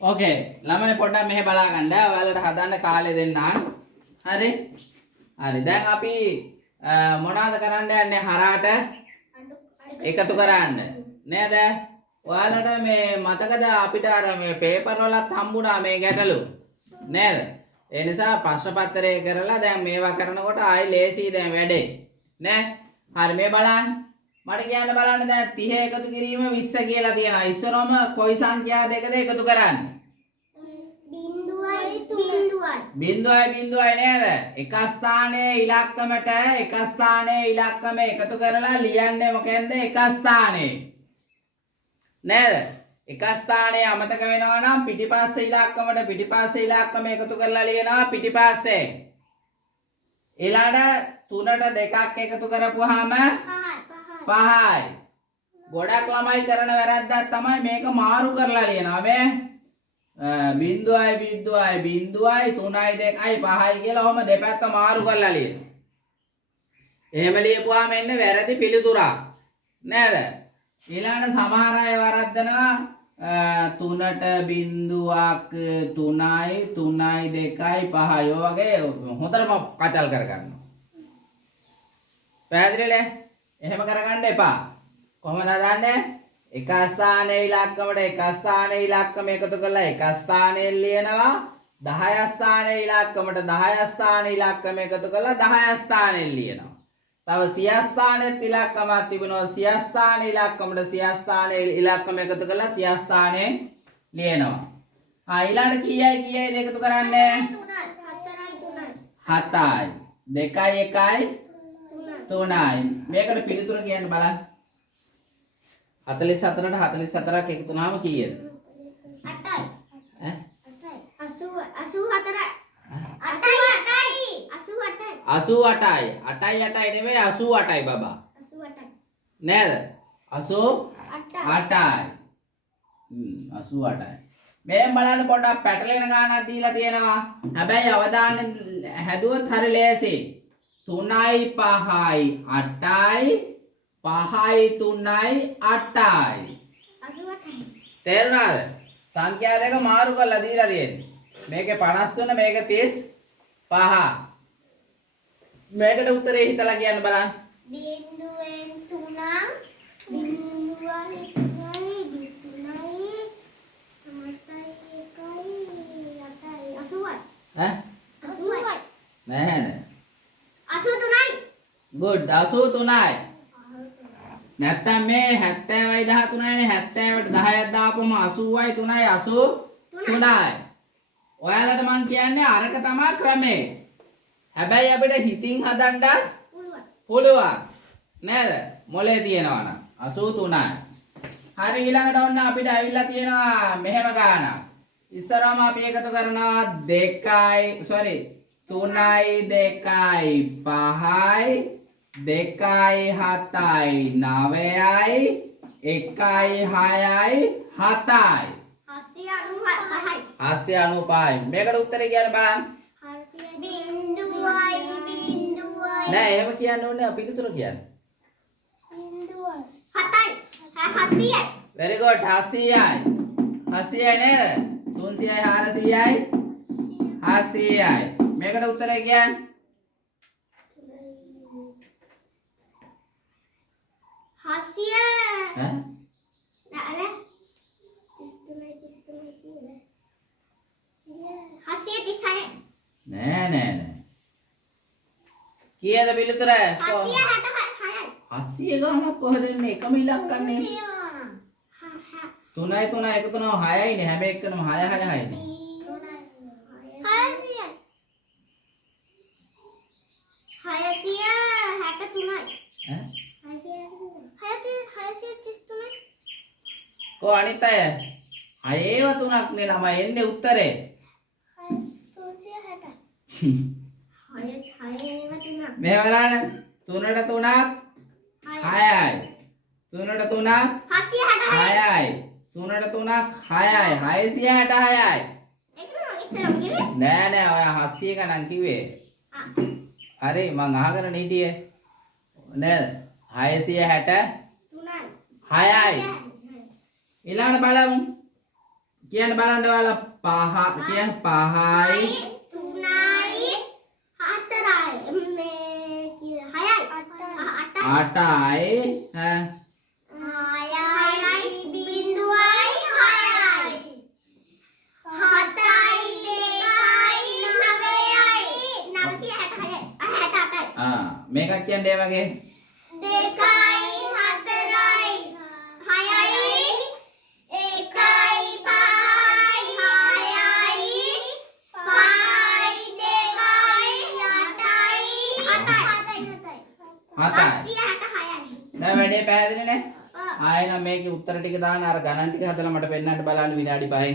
ඕකේ ළමයි පොඩ්ඩක් මෙහෙ බලා ගන්න. ඔයාලට හදන්න කාලේ දෙන්නම්. හරි? හරි. දැන් අපි මොනවද කරන්න යන්නේ හරහාට එකතු කරන්න. නේද? ඔයාලට මේ මතකද අපිට අර මේ පේපර් වලත් හම්බුණා මේ ගැටලු. නේද? ඒ නිසා ප්‍රශ්න පත්‍රය කරලා දැන් මේවා කරනකොට ආයි ලේසි දැන් වැඩේ. නේ? හරි මේ බලන්න. මට කියන්න බලන්න දැන් 30 එකතු කිරීම 20 කියලා තියෙනවා. ඉස්සරම කොයි සංඛ්‍යා දෙකද එකතු කරන්නේ? බිංදුවයි නේද? එක ස්ථානයේ ඉලක්කම එකතු කරලා ලියන්නේ මොකෙන්ද? එක ස්ථානයේ. නේද? එක ස්ථානයේ අමතක වෙනවා නම් පිටිපස්සේ ඉලක්කම එකතු කරලා ලියනවා පිටිපස්සේ. ඊළඟ 3ට 2ක් එකතු කරපුවාම 5යි. ගොඩක් ළමයි කරන වැරද්දක් තමයි මේක මාරු කරලා ලියනවා මේ බිංදුවයි 3යි 2යි 5යි කියලා ඔහම දෙපැත්ත මාරු කරලා ලියනවා. එහෙම ලියපුවාම එන්නේ වැරදි පිළිතුරක්. නේද? ඊළඟ සමහර අය වරද්දනවා 3ට බිංදුවක් 3යි 2යි 5යි වගේ හොඳටම කචල් කරගන්නවා. පැහැදිලිද? එහෙම කරගන්න එපා. කොහොමද හදන්නේ? එක ස්ථානයේ ඉලක්කම එකතු කරලා එක ස්ථානයේ ලියනවා. 10 ස්ථානයේ ඉලක්කම එකතු කරලා 10 ස්ථානයේ ලියනවා. තව 100 ස්ථානයේ ඉලක්කමක් තිබුණා. 100 ස්ථානයේ ඉලක්කම එකතු කරලා 100 ස්ථානයේ ලියනවා. ඊළඟ කීයද එකතු කරන්නේ? 7යි 2යි 1යි 3යි. මේකට පිළිතුර කියන්න බලන්න. 44ට 44ක් එකතු වුණාම කීයද? 8යි. ඈ? 84යි. 88යි. 8යි නෙමෙයි 88යි බබා. 88යි. නේද? 88යි. 88යි. මෙහෙන් බලන්න පොඩ්ඩක් පැටලෙන ගානක් දීලා තියෙනවා. හැබැයි අවධානයෙන් හැදුවොත් හරි ලේසි. 3යි 5යි 8යි 5යි 3යි 8යි. 88යි. තේරුණාද? සංඛ්‍යා දෙක මාරු කරලා දීලා තියෙන්නේ. මේකේ 53 මේකේ 35. මේකට උත්තරේ හිතලා කියන්න බලන්න. බිංදුවෙන් 3 බිංදුවයි 3යි 80යි. ඈ? 80යි. නැහැ නෑ. 83යි. good 83යි. නැත්තම් මේ 70යි 13යිනේ 70ට 10ක් දාපුවම 80යි 3යි 83යි. ඔයාලට මං කියන්නේ අරක තමයි ක්‍රමේ. හැබැයි අපිට හිතින් හදන්න පුළුවන්. නේද? මොලේ තියනවා නම් 83යි. හරි ඊළඟට ඔන්න අපිට ඇවිල්ලා තියෙනවා මෙහෙම ගානක්. ඉස්සරවම අපි එකතු කරනවා 3යි 2යි 5යි 2යි 7යි 9යි 1යි 6යි 7යි 795යි. මේකට උත්තරේ කියන්න බලන්න. බිංදුවයි නෑ එහෙම කියන්න ඕනේ පිළිතුර කියන්න. බිංදුවයි 7යි. very good 700යි. 700යි නේද? 300යි 400යි 700යි. මේකට උත්තරේ කියන්න. 700 ඈ? නෑ 33 කීයද? 736. නෑ. කීයද පිළිතුර? 766යි. 700 ගානක් කොහෙද එන්නේ? එකම ඉලක්කන්නේ. 3යි එකතු කරනවා 6යිනේ. හැම එකකම 6යිනේ. 663යි. ඈ? 633යි. කො අනිත් අය? 6ව 3ක් නේ ළමයි එන්නේ උත්තරේ. 360යි. 6ව 3ක්. මේ බලන්න 3ට 3ක් 6යි. 3ට 3ක් 6යි. 3ට 3ක් 6යි. 666යි. ඒක නම් ඉස්සරම කිව්වේ. නෑ ඔය 700 ගණන් කිව්වේ. හරි මං අහගෙන හිටියේ. නේද? 660 6යි. ඊළඟට බලමු කියන්න බලන්න ඔයාලා පහ කියන්න 5යි 3යි 4යි මේ කීයද 6යි 8යි 8යි 6යි බිංදුවයි 6යි 7යි 2යි 9යි 966යි 68යි මේකක් කියන්න ඒ වගේ 2යි 4යි 6යි 1යි 5යි 6යි 5යි 2යි 8යි 7යි දැන් වැඩේ පැහැදිලි නේ ආයෙ නම් මේකේ උත්තර ටික දාන්න අර ගණන් ටික හදලා මට පෙන්නන්න බලන්න විනාඩි 5යි